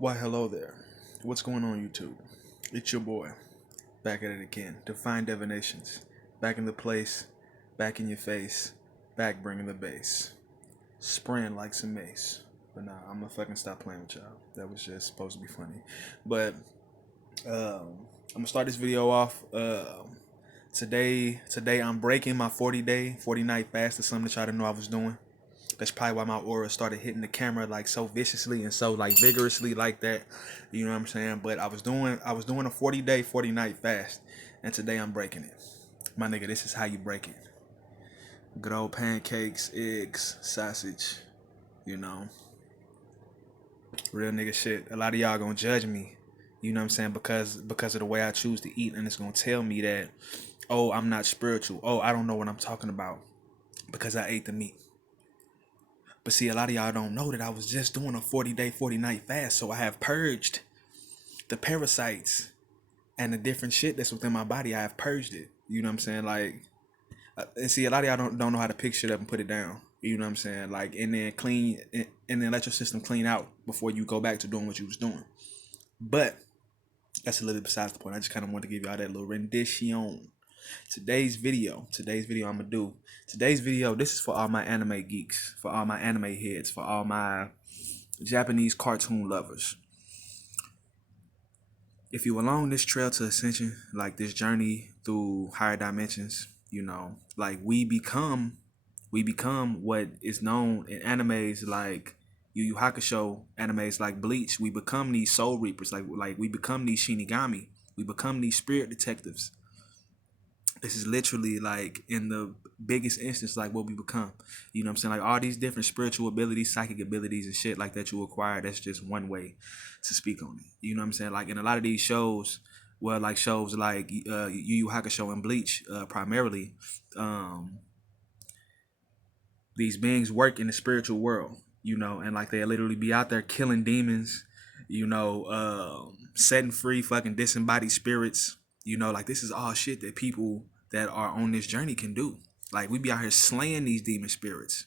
Why, hello there. What's going on, YouTube? It's your boy, back at it again. Define Divinations. Back in the place, back in your face, back bringing the bass. Spraying like some mace. But nah, I'm gonna fucking stop playing with y'all. That was just supposed to be funny. But I'm gonna start this video off. Today I'm breaking my 40 night fast. Or something that y'all didn't know I was doing. That's probably why my aura started hitting the camera like so viciously and so like vigorously like that. You know what I'm saying? But I was doing a 40-day, 40-night fast, and today I'm breaking it. My nigga, this is how you break it. Good old pancakes, eggs, sausage, you know. Real nigga shit. A lot of y'all gonna judge me, you know what I'm saying, because of the way I choose to eat, and it's gonna tell me that, oh, I'm not spiritual. Oh, I don't know what I'm talking about because I ate the meat. But see, a lot of y'all don't know that I was just doing a 40-day, 40-night fast. So I have purged the parasites and the different shit that's within my body. I have purged it. You know what I'm saying? Like, and see, a lot of y'all don't know how to pick shit up and put it down. You know what I'm saying? Like, and then clean, and then let your system clean out before you go back to doing what you was doing. But that's a little bit besides the point. I just kind of want to give y'all that little rendition. Today's video I'm gonna do. Today's video, this is for all my anime geeks, for all my anime heads, for all my Japanese cartoon lovers. If you along this trail to ascension, like this journey through higher dimensions, you know, like we become what is known in animes like Yu Yu Hakusho, animes like Bleach. We become these soul reapers, like we become these shinigami. We become these spirit detectives. This is literally like in the biggest instance like what we become. You know what I'm saying? Like all these different spiritual abilities, psychic abilities and shit like that you acquire, that's just one way to speak on it. You know what I'm saying? Like in a lot of these shows, well, like shows like Yu Yu Hakusho and Bleach, primarily, these beings work in the spiritual world, you know, and like they literally be out there killing demons, you know, setting free fucking disembodied spirits. You know, like this is all shit that people that are on this journey can do. Like we be out here slaying these demon spirits.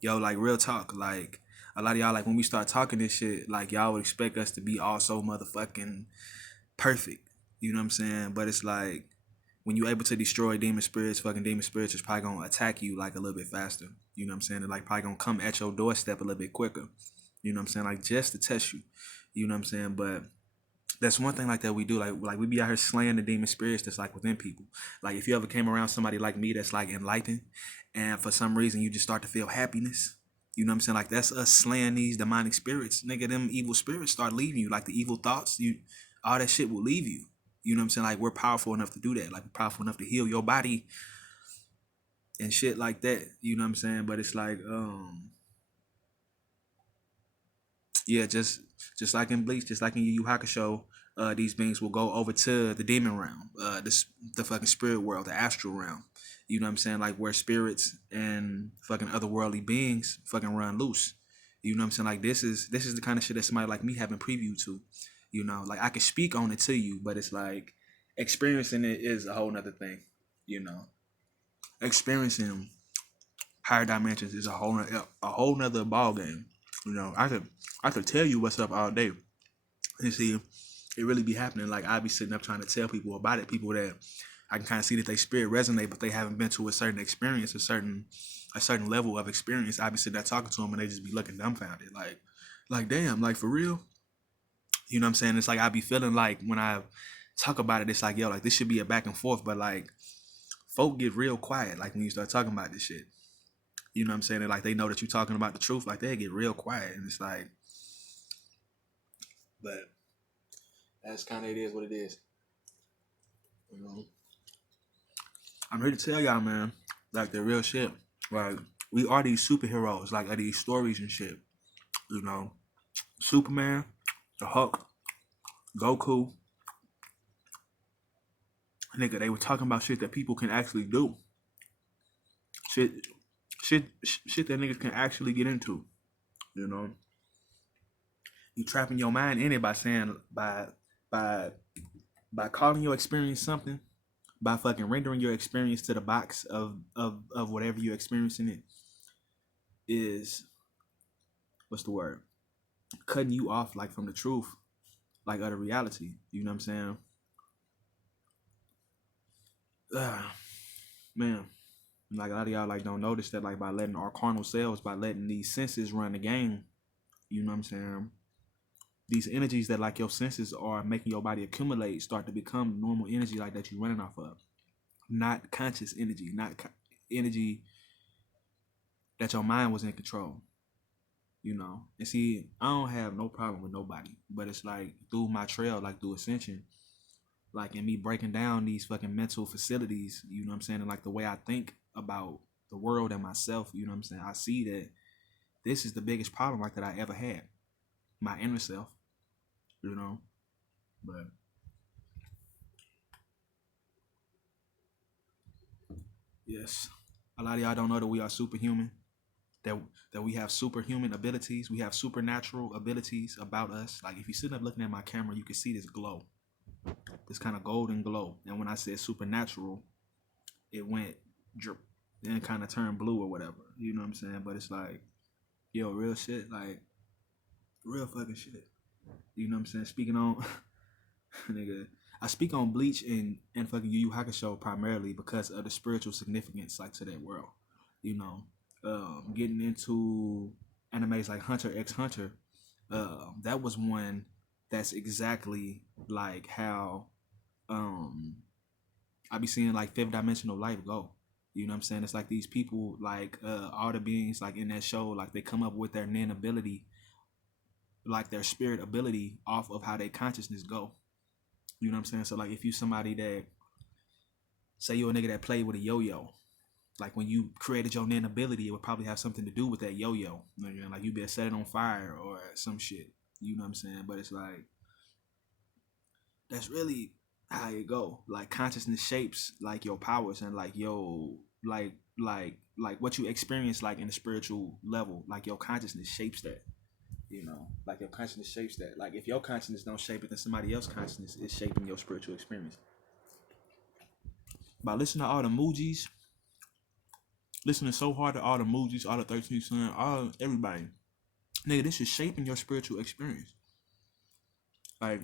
Yo, like real talk. Like a lot of y'all, like when we start talking this shit, like y'all would expect us to be all so motherfucking perfect. You know what I'm saying? But it's like when you're able to destroy demon spirits, fucking demon spirits is probably gonna attack you like a little bit faster. You know what I'm saying? They're like probably gonna come at your doorstep a little bit quicker. You know what I'm saying? Like just to test you. You know what I'm saying? But that's one thing like that we do. Like we be out here slaying the demon spirits that's like within people. Like if you ever came around somebody like me that's like enlightened, and for some reason you just start to feel happiness. You know what I'm saying? Like that's us slaying these demonic spirits. Nigga, them evil spirits start leaving you. Like the evil thoughts, all that shit will leave you. You know what I'm saying? Like we're powerful enough to do that. Like we're powerful enough to heal your body and shit like that. You know what I'm saying? But it's like, yeah, just like in Bleach, just like in Yu Yu Hakusho, these beings will go over to the demon realm, the fucking spirit world, the astral realm. You know what I'm saying? Like where spirits and fucking otherworldly beings fucking run loose. You know what I'm saying? Like this is the kind of shit that somebody like me having preview to. You know, like I can speak on it to you, but it's like experiencing it is a whole nother thing. You know, experiencing higher dimensions is a whole nother ball game. You know, I could tell you what's up all day, and see, it really be happening. Like I be sitting up trying to tell people about it, people that I can kind of see that they spirit resonate, but they haven't been to a certain experience, a certain level of experience. I be sitting there talking to them, and they just be looking dumbfounded, like damn, like for real. You know what I'm saying? It's like I be feeling like when I talk about it, it's like yo, like this should be a back and forth, but like folk get real quiet, like when you start talking about this shit. You know what I'm saying? And like they know that you're talking about the truth, like they get real quiet, and it's like, but that's kind of it is what it is. You know, I'm here to tell y'all, man, like the real shit. Like we are these superheroes, like of these stories and shit. You know, Superman, the Hulk, Goku, nigga, they were talking about shit that people can actually do. Shit, shit that niggas can actually get into. You know, you trapping your mind in it by saying by by calling your experience something, by fucking rendering your experience to the box of whatever you're experiencing it is, what's the word? cutting you off like from the truth, like of the reality. You know what I'm saying? Man, like a lot of y'all like don't notice that like by letting our carnal selves, by letting these senses run the game, you know what I'm saying? These energies that like your senses are making your body accumulate start to become normal energy like that you're running off of. Not conscious energy, not energy that your mind was in control. You know, and see, I don't have no problem with nobody, but it's like through my trail, like through ascension, like in me breaking down these fucking mental facilities, you know what I'm saying, and like the way I think about the world and myself, you know what I'm saying, I see that this is the biggest problem like that I ever had, my inner self, you know. But yes, a lot of y'all don't know that we are superhuman, that that we have superhuman abilities, we have supernatural abilities about us. Like if you sit up looking at my camera, you can see this glow, this kind of golden glow. And when I said supernatural, it went drip and kind of turned blue or whatever. You know what I'm saying? But it's like, yo, real shit, like real fucking shit. You know what I'm saying? Speaking on nigga, I speak on Bleach and fucking Yu Yu Hakusho primarily because of the spiritual significance like to that world. You know, getting into animes like Hunter x Hunter, that was one that's exactly like how I be seeing like fifth dimensional life go. You know what I'm saying? It's like these people, like all the beings, like in that show, like they come up with their nin ability, like their spirit ability, off of how their consciousness go. You know what I'm saying? So like, if you somebody that say you're a nigga that played with a yo-yo, like when you created your nin ability, it would probably have something to do with that yo-yo. You know, like you be set it on fire or some shit. You know what I'm saying? But it's like that's really how it go. Like consciousness shapes like your powers and like like like what you experience like in the spiritual level. Like your consciousness shapes that. You know, like your consciousness shapes that. Like if your consciousness don't shape it, then somebody else's consciousness is shaping your spiritual experience. By listening to all the Mujis, listening so hard to all the Mujis, all the 13 Son, all everybody, nigga, this is shaping your spiritual experience. Like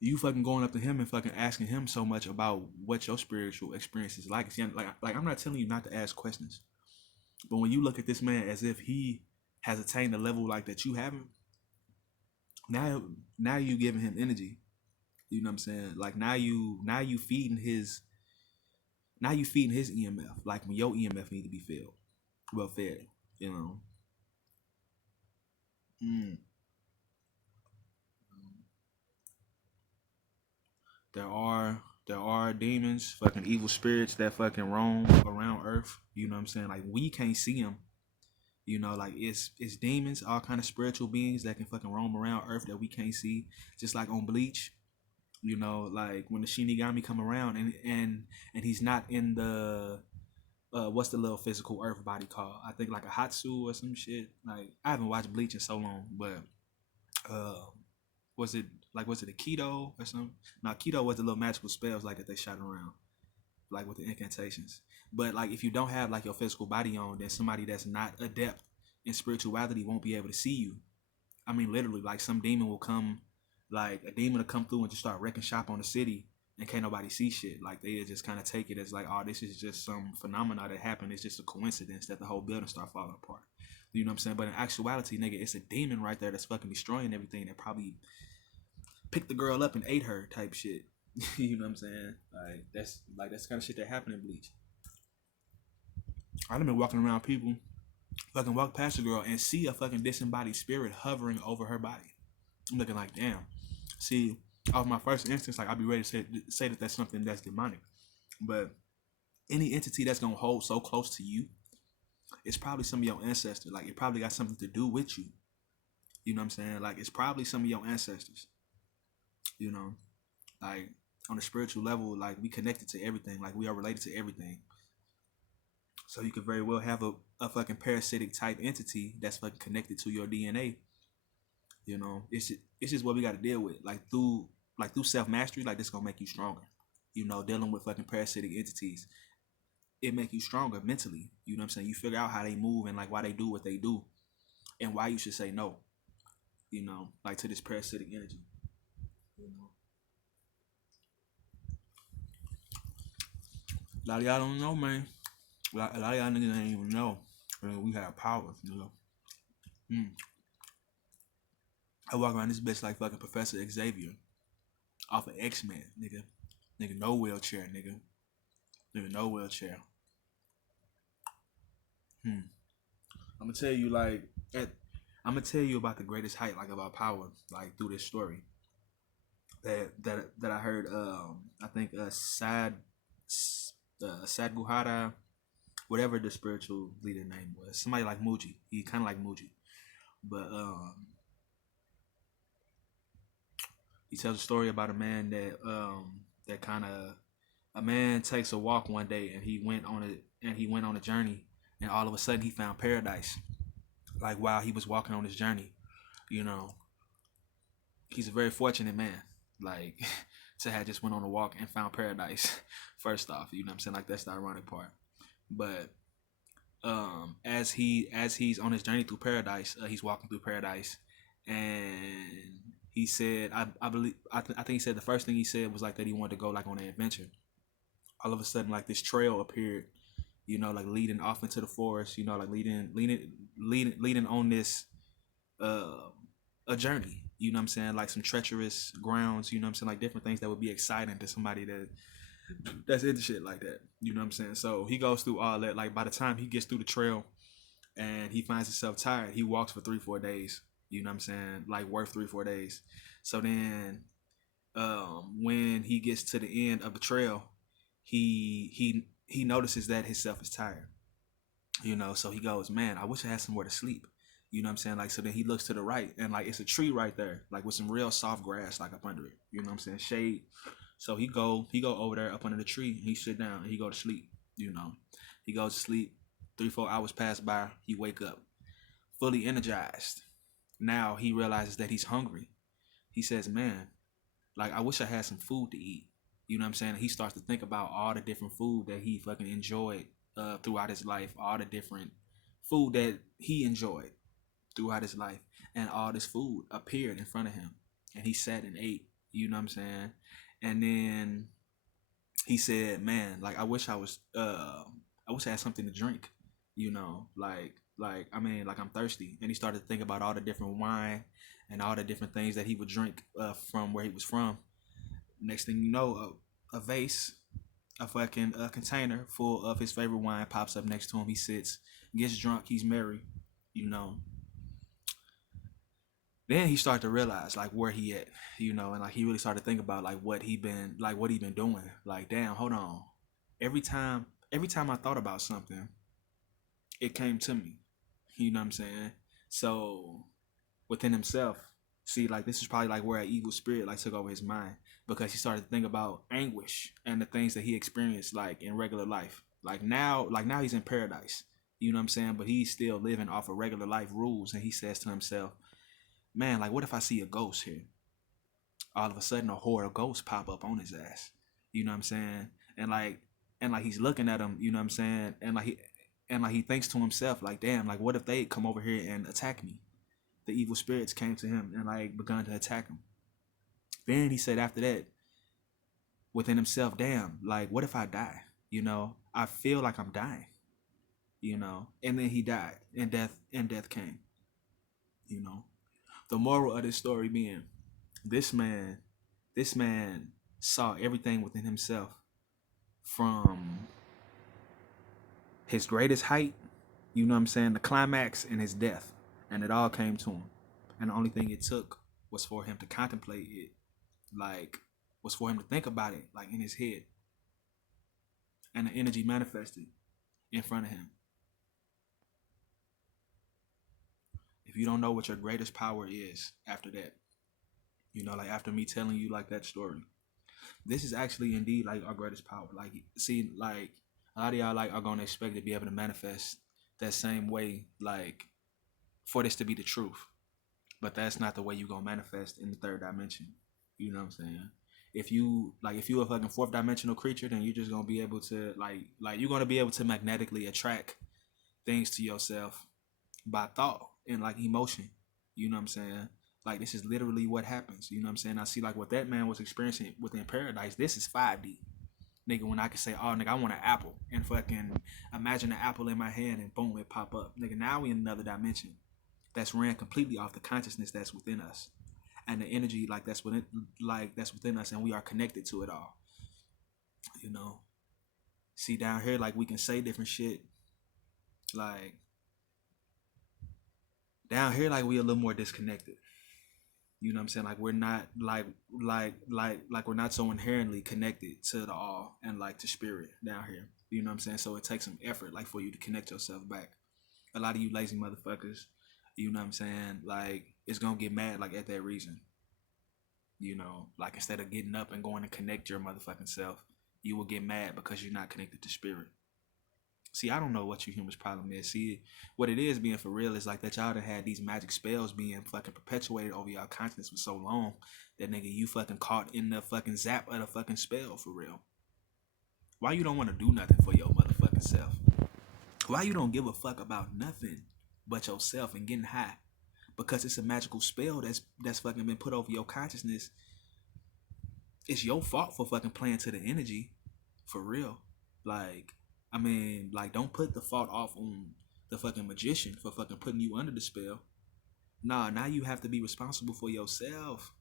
you fucking going up to him and fucking asking him so much about what your spiritual experience is like. See, like I'm not telling you not to ask questions, but when you look at this man as if he has attained a level like that you haven't, now you giving him energy. You know what I'm saying? Like now you feeding his EMF. Like when your EMF need to be fed. You know. Mm. There are demons, fucking evil spirits that fucking roam around Earth. You know what I'm saying? Like we can't see them. You know, like it's demons, all kind of spiritual beings that can fucking roam around Earth that we can't see. Just like on Bleach, you know, like when the shinigami come around and he's not in the what's the little physical Earth body called? I think like a Hatsu or some shit. Like I haven't watched Bleach in so long, but uh, was it a keto or something? Now keto was the little magical spells like that they shot around, like with the incantations. But like if you don't have like your physical body on, then somebody that's not adept in spirituality won't be able to see you. I mean, literally, like some demon will come, like a demon will come through and just start wrecking shop on the city, and can't nobody see shit. Like they just kind of take it as like, oh, this is just some phenomena that happened. It's just a coincidence that the whole building start falling apart. You know what I'm saying? But in actuality, nigga, it's a demon right there that's fucking destroying everything. That probably picked the girl up and ate her type shit. You know what I'm saying? That's the kind of shit that happened in Bleach. I've been walking around people, fucking walk past a girl and see a fucking disembodied spirit hovering over her body. I'm looking like, damn. See, off my first instance, like I'd be ready to say that that's something that's demonic. But any entity that's gonna hold so close to you, it's probably some of your ancestors. Like it probably got something to do with you. You know what I'm saying? Like it's probably some of your ancestors. You know, like on a spiritual level, like we connected to everything. Like we are related to everything. So you could very well have a fucking parasitic type entity that's fucking connected to your DNA. You know, it's just what we got to deal with. Like through self mastery, like this gonna make you stronger. You know, dealing with fucking parasitic entities, it make you stronger mentally. You know what I'm saying? You figure out how they move and like why they do what they do. and why you should say no. Like to this parasitic energy. You know, a lot of y'all don't know, man. A lot of y'all niggas ain't even know. We have power. Mm. I walk around this bitch like fucking Professor Xavier off of X-Men, nigga. Nigga, no wheelchair, nigga. Nigga, no wheelchair. Hmm. I'm gonna tell you like, I'm gonna tell you about the greatest height, like about power, like through this story that I heard. I think Sad Guhara, whatever the spiritual leader name was, somebody like Muji. He kind of like Muji, but he tells a story about a man that kind of a man takes a walk one day and he went on a journey, and all of a sudden he found paradise. Like while he was walking on his journey, you know, he's a very fortunate man. Like to have just went on a walk and found paradise. First off, you know what I'm saying? Like that's the ironic part. But as he's on his journey through paradise, he's walking through paradise, and he said, I believe I think he said the first thing he said was like that he wanted to go like on an adventure. All of a sudden, like this trail appeared, like leading off into the forest, like leading on this uh a journey. You know what I'm saying? Like some treacherous grounds. You know what I'm saying? Like different things that would be exciting to somebody that's into shit like that. You know what I'm saying? So he goes through all that. Like by the time he gets through the trail and he finds himself tired, he walks for 3-4 days. You know what I'm saying? Like worth 3-4 days. So then, when he gets to the end of the trail, he notices that himself is tired. So he goes, man, I wish I had somewhere to sleep. You know what I'm saying? Like, so then he looks to the right and like it's a tree right there, like with some real soft grass like up under it. You know what I'm saying? Shade. So he go over there up under the tree and he sit down and he go to sleep. You know, he goes to sleep. 3-4 hours pass by. He wake up fully energized. Now he realizes that he's hungry. He says, man, like I wish I had some food to eat. You know what I'm saying? He starts to think about all the different food that he fucking enjoyed throughout his life, all the different food that he enjoyed throughout his life, and all this food appeared in front of him, and he sat and ate. You know what I'm saying? And then he said, "Man, like I wish I had something to drink. Like I'm thirsty." And he started to think about all the different wine and all the different things that he would drink from where he was from. Next thing you know, a vase, a fucking container full of his favorite wine pops up next to him. He sits, gets drunk, he's merry, you know. Then he started to realize like where he at, and like he really started to think about like what he been doing. Like, damn, hold on. Every time I thought about something, it came to me. You know what I'm saying? So within himself, see, like this is probably like where an evil spirit like took over his mind, because he started to think about anguish and the things that he experienced like in regular life. Like now he's in paradise. You know what I'm saying? But he's still living off of regular life rules, and he says to himself, man, like what if I see a ghost here? All of a sudden a horde of ghosts pop up on his ass. You know what I'm saying? And like he's looking at him, you know what I'm saying? And he thinks to himself, like, damn, like what if they come over here and attack me? The evil spirits came to him and like begun to attack him. Then he said after that, within himself, damn, like what if I die? I feel like I'm dying, And then he died, and death came, you know. The moral of this story being, this man, this man saw everything within himself, from his greatest height, you know what I'm saying, the climax, and his death. And it all came to him. And the only thing it took was for him to contemplate it, like, was for him to think about it, like in his head. And the energy manifested in front of him. If you don't know what your greatest power is after that, like after me telling you like that story, this is actually indeed like our greatest power. Like, see, like a lot of y'all like are gonna expect to be able to manifest that same way, like for this to be the truth. But that's not the way you're gonna manifest in the third dimension. You know what I'm saying? If you a fucking fourth dimensional creature, then you're just gonna be able to like you're gonna be able to magnetically attract things to yourself by thought. in like emotion. You know what I'm saying? Like this is literally what happens. You know what I'm saying? I see like what that man was experiencing within paradise. This is 5D. Nigga, when I can say, oh nigga, I want an apple and fucking imagine an apple in my hand and boom, it pop up. Nigga, now we in another dimension that's ran completely off the consciousness that's within us. And the energy that's within us and we are connected to it all. You know. See down here like we can say different shit. Like down here like we a little more disconnected. You know what I'm saying? Like we're not like we're not so inherently connected to the all and like to spirit down here. You know what I'm saying? So it takes some effort like for you to connect yourself back. A lot of you lazy motherfuckers, you know what I'm saying? Like it's gonna get mad like at that reason. You know, like instead of getting up and going to connect your motherfucking self, you will get mad because you're not connected to spirit. See, I don't know what your humans' problem is. See, what it is being for real is like that y'all done had these magic spells being fucking perpetuated over y'all consciousness for so long that nigga you fucking caught in the fucking zap of the fucking spell for real. Why you don't want to do nothing for your motherfucking self? Why you don't give a fuck about nothing but yourself and getting high? Because it's a magical spell that's fucking been put over your consciousness. It's your fault for fucking playing to the energy, for real. Like, I mean, like, don't put the fault off on the fucking magician for fucking putting you under the spell. Nah, now you have to be responsible for yourself.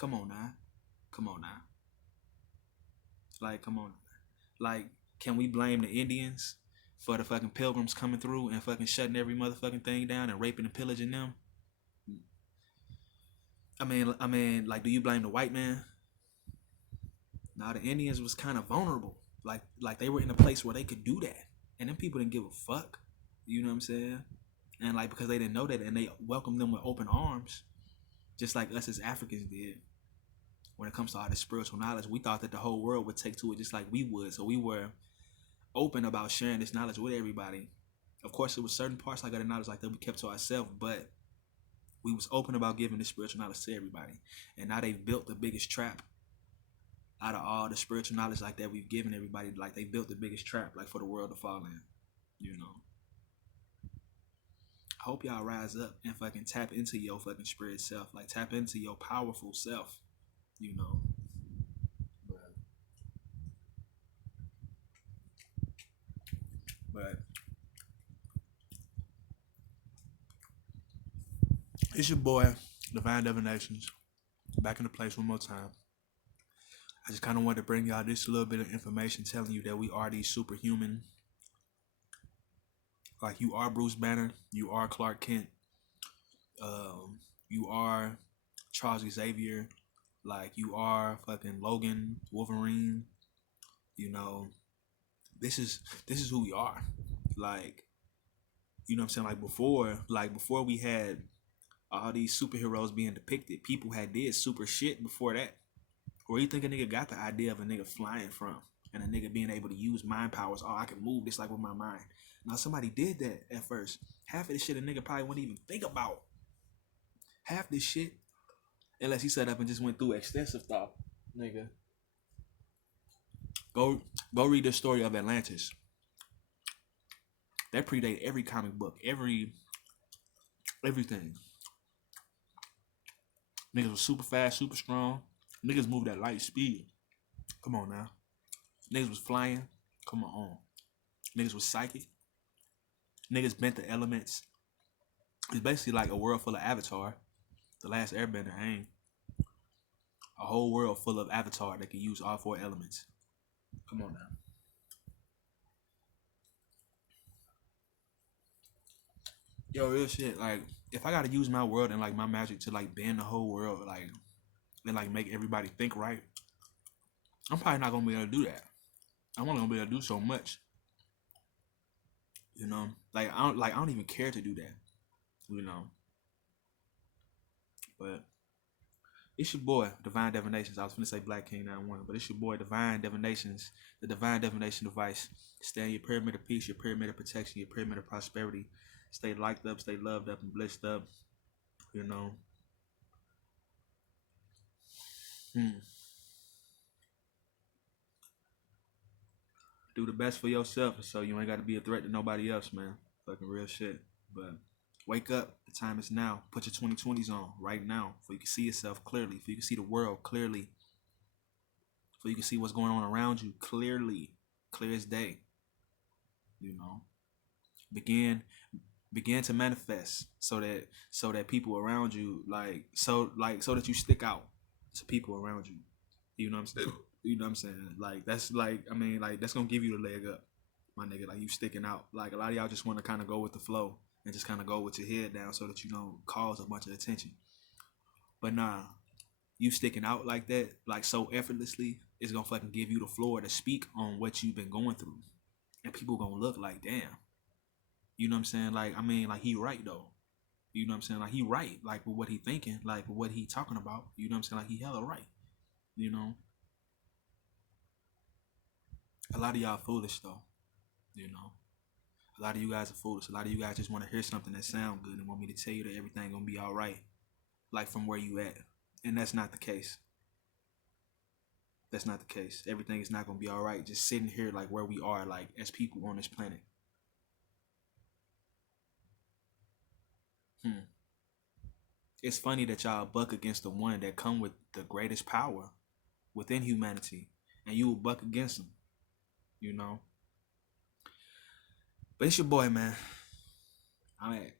Come on now. Come on now. Like, come on. Like, can we blame the Indians for the fucking pilgrims coming through and fucking shutting every motherfucking thing down and raping and pillaging them? Like, do you blame the white man? Nah, the Indians was kind of vulnerable. Like they were in a place where they could do that, and them people didn't give a fuck. You know what I'm saying? And like because they didn't know that, and they welcomed them with open arms, just like us as Africans did. When it comes to all this spiritual knowledge, we thought that the whole world would take to it just like we would. So we were open about sharing this knowledge with everybody. Of course, there was certain parts like of the knowledge like that we kept to ourselves, but we was open about giving this spiritual knowledge to everybody. And now they've built the biggest trap out of all the spiritual knowledge like that we've given everybody. Like they built the biggest trap like for the world to fall in. You know. I hope y'all rise up and fucking tap into your fucking spirit self. Like tap into your powerful self. You know. But it's your boy, Divine Divinations, back in the place one more time. I just kind of wanted to bring y'all this little bit of information telling you that we are these superhuman. Like you are Bruce Banner, you are Clark Kent, you are Charles Xavier, like you are fucking Logan, Wolverine. You know, this is who we are. Like, you know what I'm saying? Like before we had all these superheroes being depicted, people had did super shit before that. Where you think a nigga got the idea of a nigga flying from and a nigga being able to use mind powers? Oh, I can move this like with my mind. Now somebody did that at first. Half of this shit a nigga probably wouldn't even think about. Half this shit, unless he sat up and just went through extensive thought, nigga. Go read the story of Atlantis. That predate every comic book, everything. Niggas was super fast, super strong. Niggas moved at light speed. Come on now. Niggas was flying. Come on. Niggas was psychic. Niggas bent the elements. It's basically like a world full of Avatar. The Last Airbender ain't. A whole world full of Avatar that can use all four elements. Come on now. Yo, real shit. Like, if I gotta use my world and like my magic to like bend the whole world, like, and like make everybody think right, I'm probably not gonna be able to do that. I'm only gonna be able to do so much. You know, like I don't even care to do that. You know, but it's your boy Divine Divinations. I was gonna say Black King 91, but it's your boy Divine Divinations, the Divine Divination device. Stay in your pyramid of peace, your pyramid of protection, your pyramid of prosperity. Stay liked up, stay loved up, and blessed up. You know. Do the best for yourself, so you ain't got to be a threat to nobody else, man. Fucking real shit, but. Wake up. The time is now. Put your 2020s on right now, so you can see yourself clearly, so you can see the world clearly, so you can see what's going on around you clearly, clear as day. You know, begin begin to manifest so that people around you so that you stick out to people around you. You know what I'm saying? You know what I'm saying? Like that's like I mean like that's gonna give you the leg up, my nigga. Like you sticking out. Like a lot of y'all just want to kind of go with the flow and just kind of go with your head down so that you don't cause a bunch of attention. But nah, you sticking out like that, like so effortlessly, it's gonna fucking give you the floor to speak on what you've been going through, and people gonna look like, damn. You know what I'm saying? Like I mean, like he right though. You know what I'm saying? Like he right, like with what he thinking, like with what he talking about. You know what I'm saying? Like he hella right. You know, a lot of y'all foolish though. You know, a lot of you guys are foolish. A lot of you guys just want to hear something that sound good and want me to tell you that everything gonna be all right, like from where you at, and that's not the case. That's not the case. Everything is not gonna be all right. Just sitting here like where we are, like as people on this planet. Hmm. It's funny that y'all buck against the one that come with the greatest power within humanity, and you will buck against them. You know. But it's your boy, man. I'm at